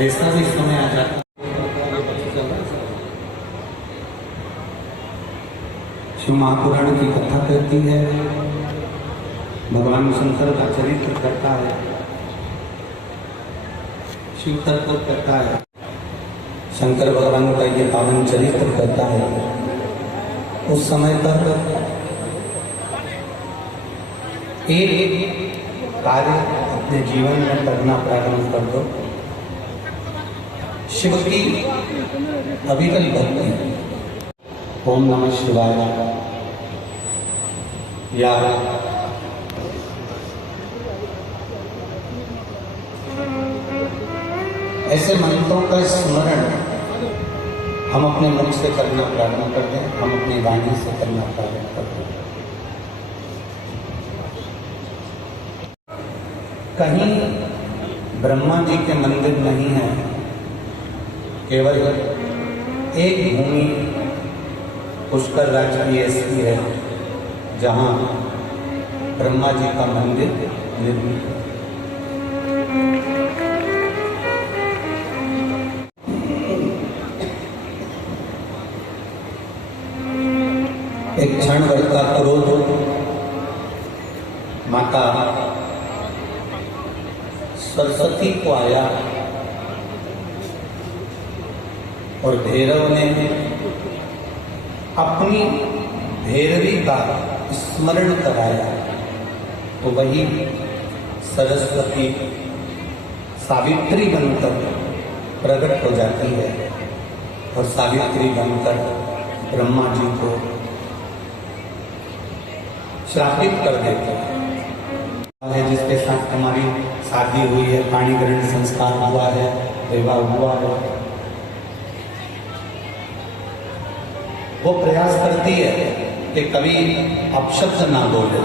ऐसा भी समय आ जाता। शिव महापुराण की कथा कहती है, भगवान शंकर का चरित्र करता है, शिव तत्व करता है, शंकर भगवान का ये पावन चरित्र करता है। उस समय पर एक कार्य अपने जीवन में करना प्रारंभ कर दो। शिव की अविरल भक्ति, ओम नमः शिवाय या ऐसे मंत्रों का स्मरण हम अपने मन से करना प्रारंभ कर दें, हम अपनी वाणी से करना प्रारंभ कर दें। कहीं ब्रह्मा जी के मंदिर नहीं है, केवल एक भूमि पुष्कर राज्य की ऐसी है जहां ब्रह्मा जी का मंदिर निर्मित है। एक क्षण भर का क्रोध माता सरस्वती को आया और भैरव ने अपनी भैरवी का स्मरण कराया, तो वही सरस्वती सावित्री बनकर प्रकट हो जाती है और सावित्री बनकर ब्रह्मा जी को श्रापित कर देते हैं। जिसके साथ हमारी शादी हुई है, पाणी ग्रहण संस्कार हुआ है, विवाह हुआ है, वो प्रयास करती है कि कभी अपशब्द ना बोले।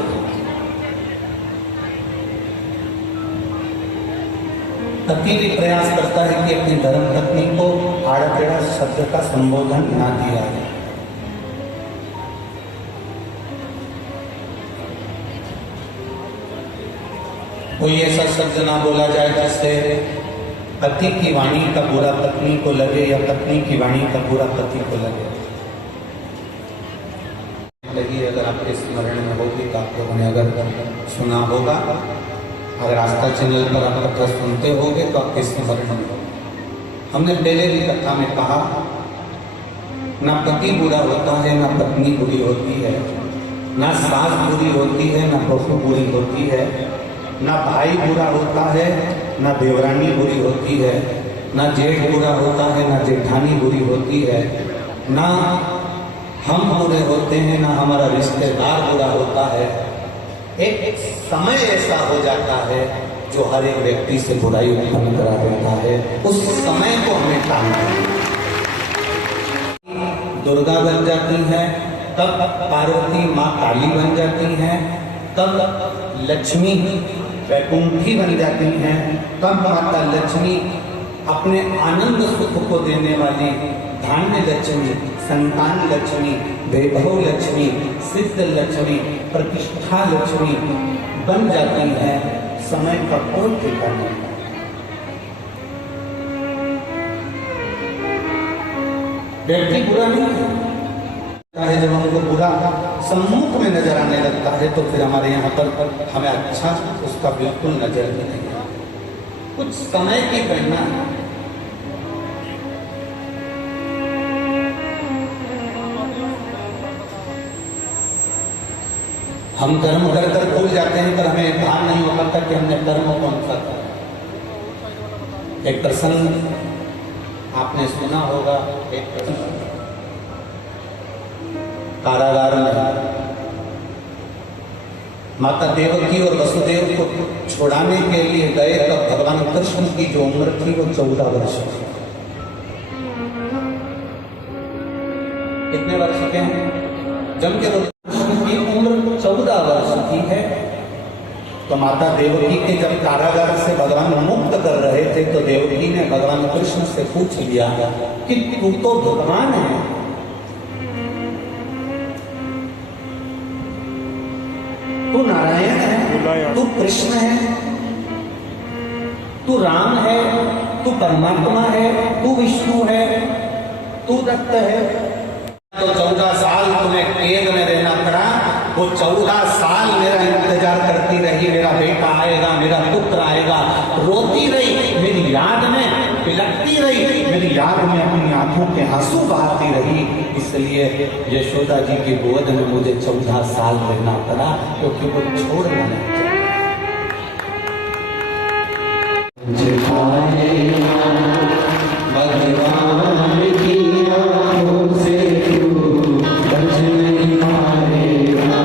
पति भी प्रयास करता है कि अपनी धर्म पत्नी को आड़ा टेढ़ा शब्द का संबोधन ना दिया है। कोई ऐसा शब्द ना बोला जाए जिससे पति की वाणी का बुरा पत्नी को लगे या पत्नी की वाणी का बुरा पति को लगे। लगी अगर आपके स्मरण में होगी तो आप लोगों ने अगर सुना होगा, अगर आस्था चैनल पर आप कथा सुनते होगे तो आपके स्मरण में होगा। हमने पहले भी कथा में कहा, ना पति बुरा होता है, ना पत्नी बुरी होती है, ना सास बुरी होती है, ना बहू बुरी होती है, ना भाई बुरा होता है, ना देवरानी बुरी होती है, ना जेठ बुरा होता है, ना जेठानी बुरी होती है, ना हम बुरे होते हैं, ना हमारा रिश्तेदार बुरा होता है। एक समय ऐसा हो जाता है जो हर एक व्यक्ति से बुराई उत्पन्न करा देता है। उस समय को हमें टालना है। दुर्गा बन जाती है, तब पार्वती माँ काली बन जाती हैं, तब लक्ष्मी वैकुंठी बन जाती हैं, तब माता लक्ष्मी अपने आनंद सुख को देने वाली धान्य लक्ष्मी, संतान लक्ष्मी, वैभव लक्ष्मी, सिद्ध लक्ष्मी, प्रतिष्ठा लक्ष्मी बन जाती है। समय का कोई ठिकाना नहीं। व्यक्ति बुरा नहीं है, जब हमको बुरा सम्मुख में नजर आने लगता है तो फिर हमारे यहाँ पर हमें अच्छा उसका बिल्कुल नजर ही नहीं आता। कुछ समय की गणना है। हम कर्म कर कर भूल जाते हैं, पर हमें ध्यान नहीं होता था कि हमने कर्म कौन सा था। एक प्रसंग आपने सुना होगा, एक प्रसंग कारागार में माता देवकी और वसुदेव को छुड़ाने के लिए गए, तब भगवान कृष्ण की जो उम्र थी वो 14 वर्ष थी। कितने वर्ष के हैं? जम के कृष्ण की उम्र 14 वर्ष की है। तो माता देवकी के जब कारागार से भगवान मुक्त कर रहे थे तो देवकी ने भगवान कृष्ण से पूछ लिया कि तू तो भगवान है, तू नारायण है, तू कृष्ण है, तू राम है, तू परमात्मा है, तू विष्णु है, तू दत्त है। तो 14 साल तुम्हें कैद में रहना पड़ा, वो 14 साल मेरा इंतजार करती रही, मेरा बेटा आएगा, मेरा पुत्र आएगा, रोती रही, मेरी याद में बिलखती रही, मेरी याद में अपनी आंखों के आंसू बहाती रही। इसलिए यशोदा जी की गोद में मुझे 14 साल रहना पड़ा, क्योंकि वो छोड़ना नहीं चाहती। भगवान की आंखों से तू बच नहीं पाएगा,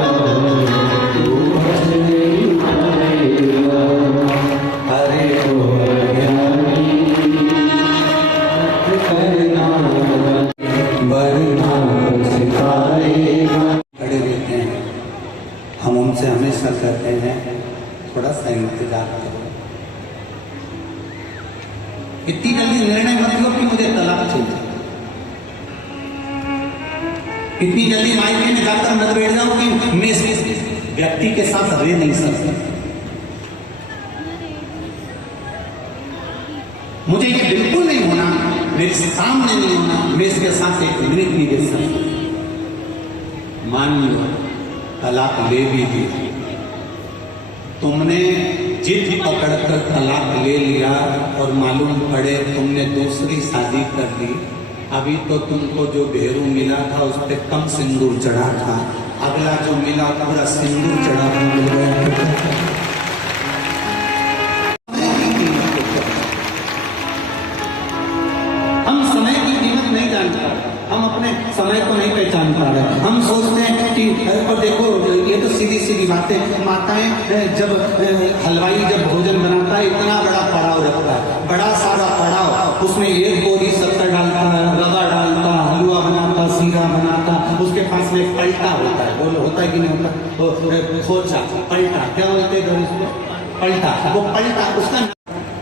तू बच नहीं पाएगा। अरे ओ अज्ञानी करना वरना सिखाएगा। खड़े रहते हैं, हम उनसे हमेशा कहते हैं थोड़ा सा इंतजार करो। इतनी जल्दी निर्णय मत लो कि मुझे तलाक चाहिए। इतनी जल्दी मायके में जाकर मत बैठ जाओ कि मैं इस व्यक्ति के साथ रह नहीं सकता। मुझे ये बिल्कुल नहीं होना, मेरे सामने नहीं होना, मैं इसके साथ एक मिनट नहीं दे सकता। मान लो तलाक ले भी दी, तुमने जिद पकड़कर तलाक ले लिया और मालूम पड़े तुमने दूसरी शादी कर ली, अभी तो तुमको जो भेरू मिला था उस पर कम सिंदूर चढ़ा था, अगला जो मिला पूरा सिंदूर चढ़ा हुआ मिल गया। हम समय की कीमत नहीं जान पा रहे, हम अपने समय को नहीं पहचान पा रहे। हम सोचते हैं कि और देखो ये तो सीधी सीधी बातें, माताएं जब हलवाई जब भोजन बनाता है इतना बड़ा पड़ाव रखता है, बड़ा सारा पड़ाव, उसमें एक बोरी शक्कर डालता है, रवा डालता, हलवा बनाता, सीरा बनाता, उसके पास में एक पलटा होता है, बोलो होता है कि नहीं होता, वो सोचा पलटा, क्या बोलते हैं इसको, पलटा, वो पलटा उसका।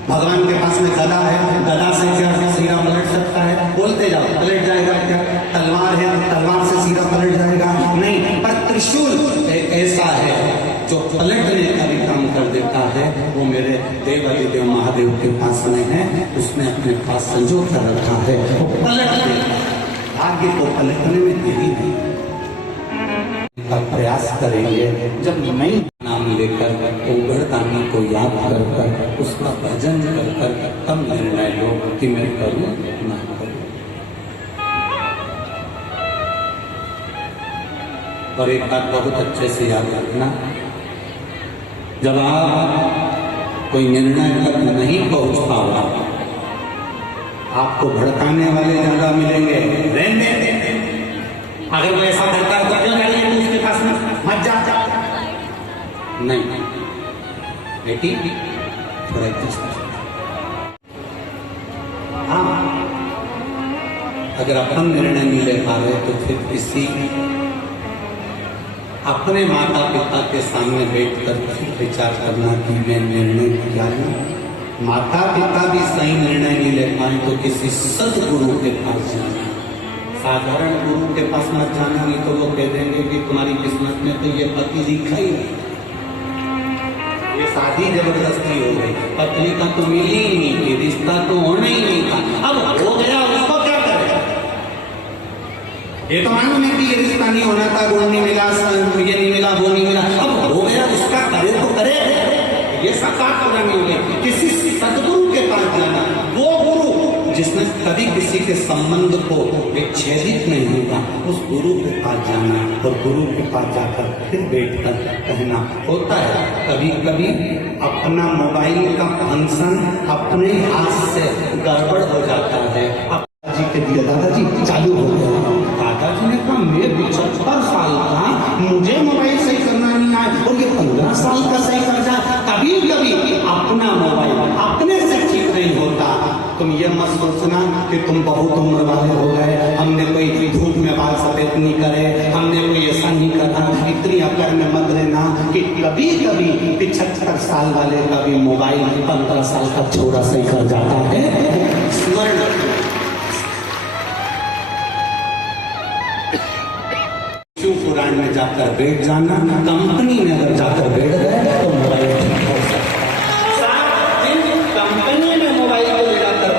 भगवान के पास में गदा है, गदा से क्या सीरा पलट सकता है, बोलते जाओ पलट जाएगा क्या? तलवार है, तलवार से सीरा पलट जाएगा नहीं, पर त्रिशूल एक ऐसा है जो पलटने का भी काम कर देता है। वो मेरे देवादिदेव महादेव के पास में है, उसने अपने पास संजो कर रखा है, वो पलट देगा। भाग्य को पलटने में देरी नहीं का प्रयास करेंगे। जब नई नाम लेकर उगड़दानी को याद कर कर उसका भजन कर कर तब निर्णय लो कि मैं करूं ना करूं। और एक बात बहुत अच्छे से याद रखना, जब आप कोई निर्णय तक नहीं पहुंच पाओ, आपको भड़काने वाले ज्यादा मिलेंगे। रहने अगर वो ऐसा करता है तो क्यों डालिए तो उसके पास में मत जा नहीं बेटी, थोड़ा हाँ, अगर अपन निर्णय नहीं ले पा रहे तो फिर किसी अपने माता पिता के सामने बैठकर विचार करना कि मैं निर्णय क्या लूं। माता पिता भी सही निर्णय नहीं ले पाए तो किसी सदगुरु के पास जाना। साधारण गुरु के पास मत जाना, नहीं तो वो कह देंगे कि तुम्हारी किस्मत में तो ये पति लिखा ही नहीं, ये शादी जबरदस्ती हो गई, पत्नी का तो मिली ही नहीं थी, रिश्ता तो होना ही नहीं था, अब हो गया उसको क्या करेगा। ये तो मालूम है कि ये रिश्ता नहीं होना था, गुण नहीं मिला, ये नहीं मिला, वो नहीं मिला, अब हो गया उसका करे तो करे। ये साकार करनी होगी, किसी सदगुरु के पास जाना, वो गुरु जिसने कभी किसी के संबंध को विच्छेदित नहीं होगा, उस गुरु के पास जाना और गुरु के पास जाकर फिर बैठकर कहना। होता है कभी कभी अपना मोबाइल का फंक्शन अपने हाथ से गड़बड़ हो जाता है। जी के दिया दादाजी चालू हो गया, दादाजी ने कहा मैं 75 साल का, मुझे मोबाइल सही करना नहीं आया और ये 15 साल का सही कर जाए। कभी कभी अपना मोबाइल अपने से ठीक नहीं होता। तुम ये मत सोचना कि तुम बहुत उम्र वाले हो गए, हमने कोई धूप में बाल सफेद नहीं करे, हमने कोई ऐसा नहीं करा, इतनी अकड़ में मत रहना कि कभी कभी 75 साल वाले का भी मोबाइल 15 साल का छोरा सही कर जाता है। स्मरण पुराण में जाकर बैठ जाना, कंपनी में अगर जाकर बैठ गए तो मोबाइल ठीक हो सकता है। कंपनी में मोबाइल को ले जाकर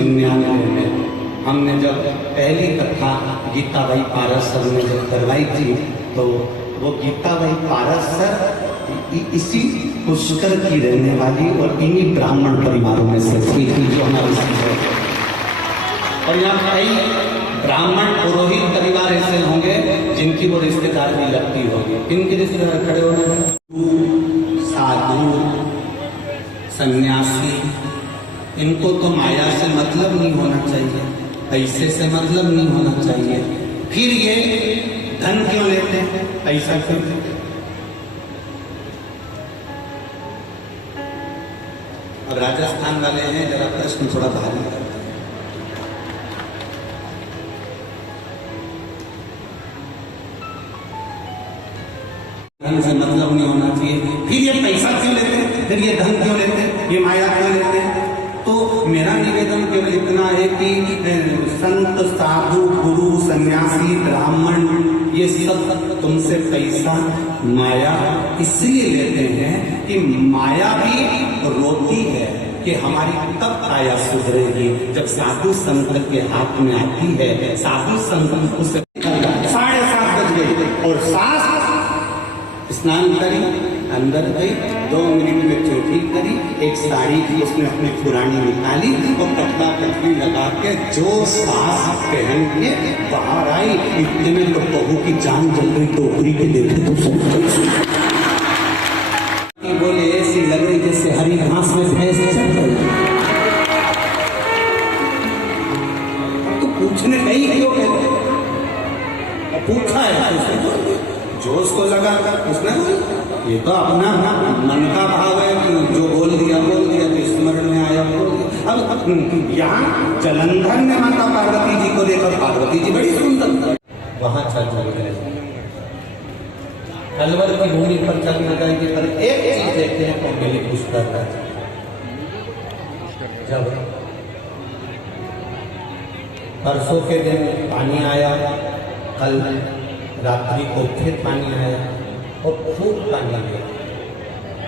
1999 में हमने जब पहली कथा गीताबाई पारस सर ने जब करवाई थी, तो वो गीताबाई पारस सर इसी पुष्कर की रहने वाली और इन्हीं ब्राह्मण परिवारों में से थी जो हमारी है। और यहाँ कई ब्राह्मण पुरोहित परिवार ऐसे होंगे जिनकी वो रिश्तेदार भी लगती होगी। इनके रिश्तेदार खड़े हो गए, साधु सन्यासी, इनको तो माया से मतलब नहीं होना चाहिए, पैसे से मतलब नहीं होना चाहिए, फिर ये धन क्यों लेते हैं, पैसा क्यों लेते हैं? अब राजस्थान वाले हैं, जरा प्रश्न थोड़ा भारी है। धन से मतलब नहीं होना चाहिए, फिर ये पैसा क्यों लेते हैं, फिर ये धन क्यों लेते हैं, ये माया क्यों लेते हैं? तो मेरा निवेदन केवल इतना है कि संत साधु गुरु सन्यासी ब्राह्मण ये सब तुमसे पैसा माया इसलिए लेते हैं कि माया भी रोती है कि हमारी कब काया सुधरेगी। जब साधु संत के हाथ में आती है, साधु संत उसे 7:30 बज गई और सास स्नान करी, अंदर गई, 2 मिनट में चोटी करी, एक साड़ी की उसने अपनी पुरानी निकाली और कपड़ा कटरी लगा के जो सास पहन के बाहर आई, इतने में तो बहू की जान जल गई। टोकरी के देखे तो सब बोले ऐसी लग रही जैसे हरी घास में भैंस चल रही। तो पूछने गई क्यों, पूछा है जो उसको लगा उसने, ये तो अपना मन का भाव है कि जो बोल दिया तो स्मरण में आया बोल दिया। अब यहाँ जलंधर ने माता पार्वती जी को देखा, पार्वती जी बड़ी सुंदर, वहां चल गए। अलवर की भूमि पर चलना जाएंगे, पर एक चीज देखते हैं तो मेरी पुष्कर राज, जब परसों के दिन पानी आया, कल रात्रि को फिर पानी आया और खूब पानी आया,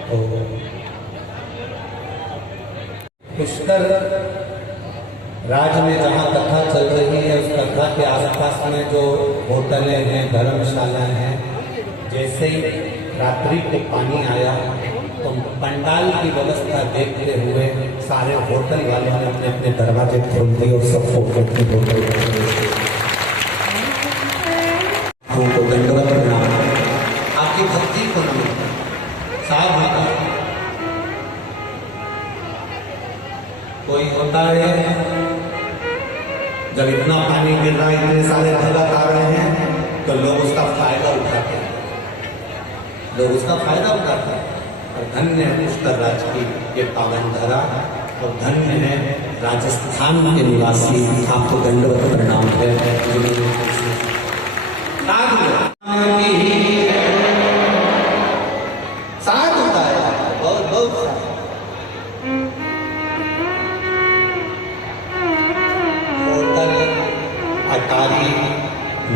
तो पुष्कर राज में जहाँ कथा चल रही है उस कथा के आसपास में जो होटलें हैं, धर्मशाला हैं, जैसे ही रात्रि को पानी आया तो पंडाल की व्यवस्था देखते हुए सारे होटल वालों ने अपने अपने दरवाजे खोल दिए और सब होटल को दंडवत प्रणाम, आपकी भक्ति को साफ होता। कोई होता है जब इतना पानी गिर रहा है, इतने सारे भगत आ रहे हैं, तो लोग उसका फायदा उठाते हैं, और धन्य है पुष्कर राज की ये पावन धरा, और धन्य है राजस्थान के निवासी, आपको दंडवत प्रणाम है। साथ होता है बहुत बहुत होटल, अटारी,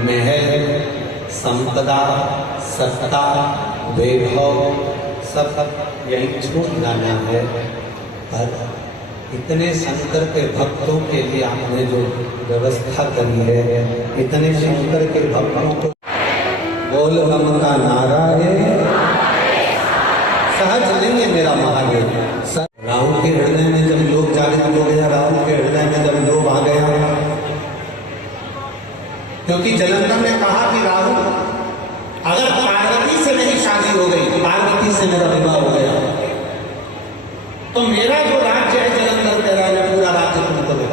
महल, संपदा, सत्ता, वैभव सब यही छूट जाना है। पर इतने शंकर के भक्तों के लिए आपने जो व्यवस्था करी है, इतने शंकर के भक्तों को बोल बम का नारा है, सहज लेंगे मेरा महादेव। राहुल के हृदय में जब लोग जागृत हो गया, राहुल के हृदय में जब लोग आ गया, क्योंकि जलंधर ने कहा कि राहुल अगर पार्वती से नहीं शादी हो गई, पार्वती से मेरा विवाह हो गया, तो मेरा जो राज्य है जलंधर तेरा है, पूरा राज्य तुमको देगा।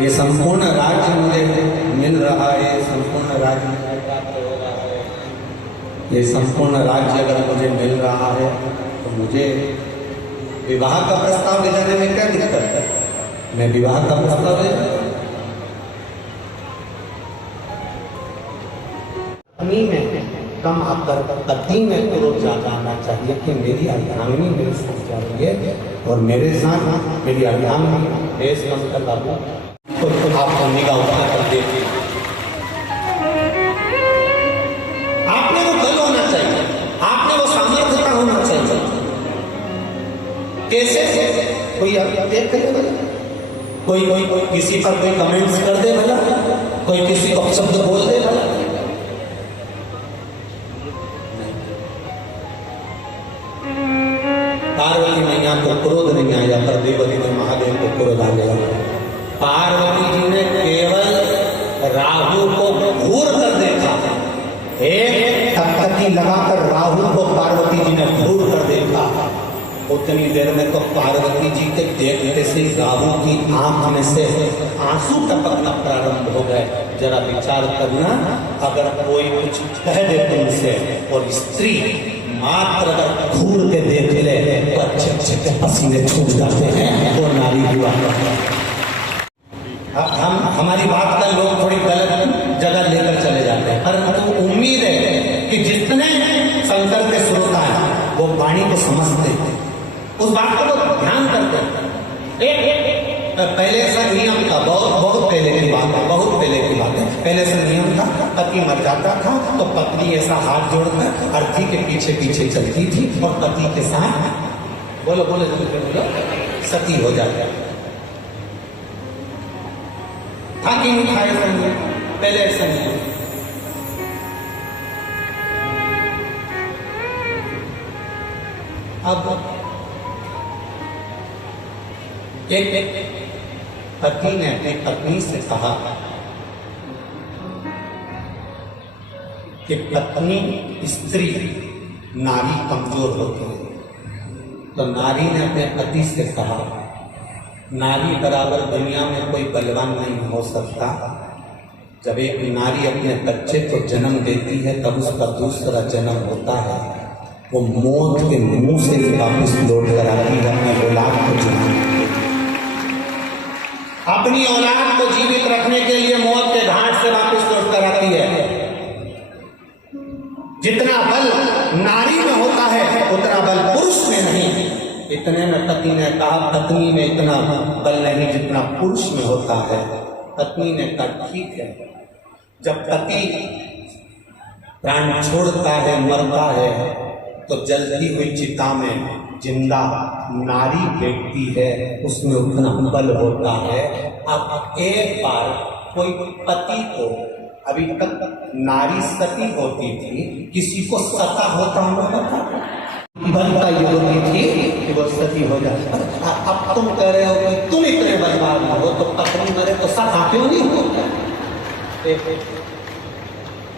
ये संपूर्ण राज्य मुझे मिल रहा है, संपूर्ण राज्य मुझे प्राप्त हो रहा है। ये संपूर्ण राज्य अगर मुझे मिल रहा है तो मुझे विवाह का प्रस्ताव ले जाने में क्या दिक्कत है? मैं विवाह का प्रस्ताव ले में कम आकर पति में क्रोध ज्यादा आना चाहिए कि मेरी अर्धांगिनी मेरे साथ जा रही है और मेरे साथ मेरी अर्धांगिनी देश कम कर लागू आपको निगाह उठाकर देखी। आपने वो बल होना चाहिए, आपने वो सामर्थ्यता होना चाहिए। कैसे कोई देख कोई किसी पर कोई कमेंट्स कर दे भला, कोई किसी को शब्द बोल दे भला। पार्वती मैया को क्रोध नहीं आया, पर देवती ने महादेव को क्रोध आ गया। पार्वती जी ने केवल राहु को घूर कर देखा, एक टकटकी लगाकर राहु को पार्वती जी ने घूर कर देखा। उतनी देर में तो पार्वती जी के देखते से राहु की आंख में से आंसू टपकना प्रारंभ हो गए। जरा विचार करना, अगर कोई कुछ कह दे तुमसे और स्त्री मात्र अगर घूर के देख ले तो अच्छे अच्छे के पसीने छूट जाते हैं, वो नारी हुआ। हम हमारी बात का लोग थोड़ी गलत जगह लेकर चले जाते हैं, परंतु उम्मीद है कि जितने शंकर के श्रोता हैं वो वाणी को समझते हैं, उस बात को ध्यान करते हैं। पहले ऐसा नियम था, बहुत पहले की बात है, बहुत पहले की बात है। पहले ऐसा नियम था, पति मर जाता था तो पत्नी ऐसा हाथ जोड़कर अर्थी के पीछे पीछे चलती थी और पति के साथ बोलो बोलो बोलो सती हो जाती था कि नहीं था ऐसा नियम? पहले ऐसा नियम। अब एक पति ने अपनी पत्नी से कहा कि पत्नी स्त्री नारी कमजोर होती है। तो नारी ने अपने पति से कहा, नारी बराबर दुनिया में कोई बलवान नहीं हो सकता। जब एक नारी अपने बच्चे को जन्म देती है तब उसका दूसरा जन्म होता है, वो मौत के मुंह से वापस लौट कर आती है अपने औलाद को जन्म। अपनी औलाद को जीवित रखने के लिए मौत के घाट से वापस लौट कर आती है। जितना बल नारी में होता है उतना बल पुरुष में नहीं। इतने में पति ने कहा, पत्नी में इतना बल नहीं जितना पुरुष में होता है। पत्नी ने कहा ठीक है। जब पति प्राण छोड़ता है, मरता है, तो जलती हुई चिता में जिंदा नारी बैठती है, उसमें उतना बल होता है। अब एक बार कोई पति को, अभी तक नारी सती होती थी, किसी को सता होता होगा बनता ये होती थी कि वो सती हो जाए। अब तुम कह रहे हो कि तुम इतने बलवान हो तो पत्नी मरे तो सता क्यों नहीं होता?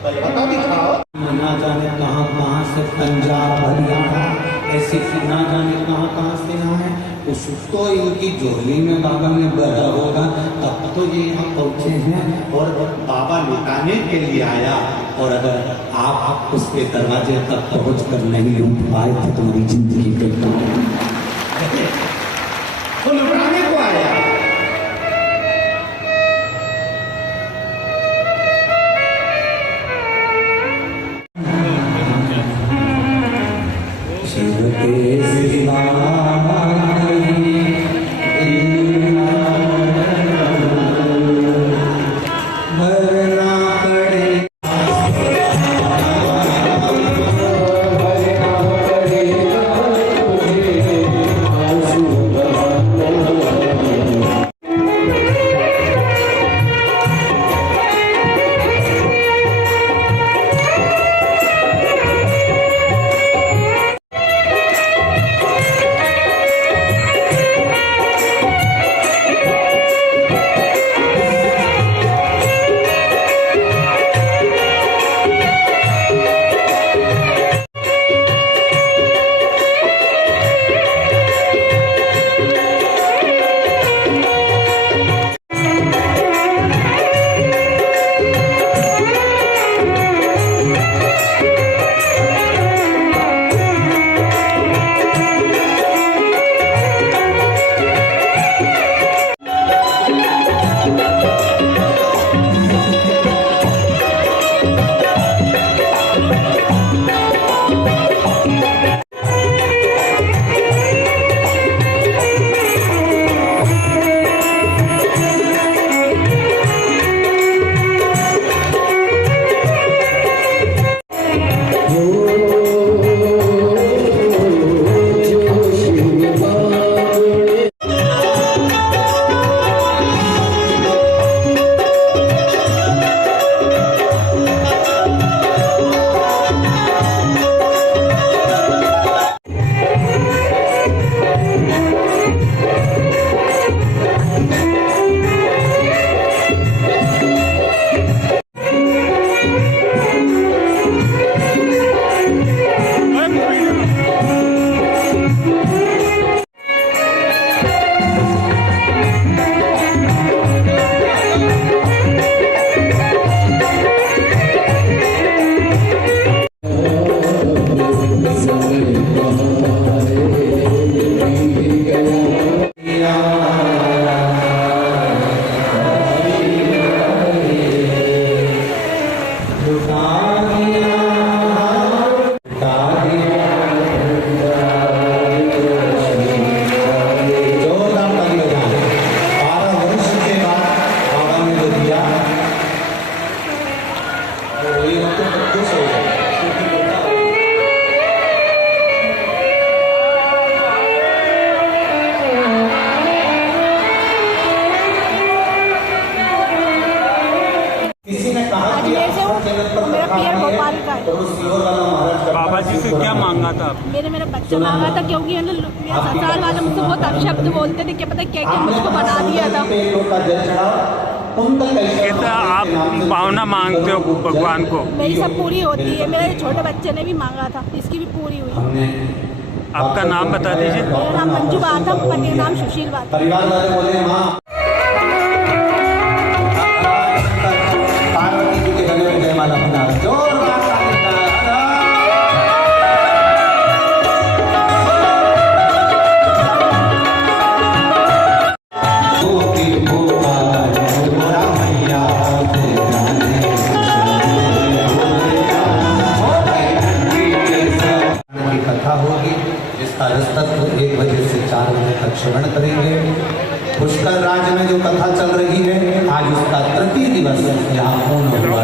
बता दिखाओ। ना जाने कहाँ कहाँ से पंजाब हरियाणा ऐसे ना जाने कहाँ से आए, कुछ तो इनकी झोली में बाबा ने भरा होगा, तब तो ये यहाँ पहुँचे हैं और बाबा लुटाने के लिए आया। और अगर आप उसके दरवाजे तक पहुँच कर नहीं लूट पाए तो तुम्हारी जिंदगी बेकार। तो लुटाने को आया। चैनल पर मेरा पियर भोपाल का है। तो वो सीहोर वाला महाराज का बाबा जी से क्या मांगा था आपने? मेरा बच्चा मांगा था, क्योंकि है ना मेरे ससुराल वाले मुझसे बहुत अपशब्द बोलते थे, क्या पता क्या क्या मुझको बना दिया था। कहता आप भावना मांगते हो भगवान को? मेरी सब पूरी होती है। मेरे छोटे बच्चे ने भी मांगा था, इसकी भी पूरी हुई। आपका नाम बता दीजिए। मेरा नाम मंजू बाथम, पति नाम सुशील बाथम। परिवार वाले बोले माँ पार्वती जी के गले में जयमाला बना जोरदार ताली की कथा होगी, जिसका रस्तत्व 1 बजे से 4 बजे तक श्रवण करेंगे। पुष्कर राज्य में जो कथा चल रही है, आज उसका तृतीय दिवस यहाँ पूर्ण हुआ।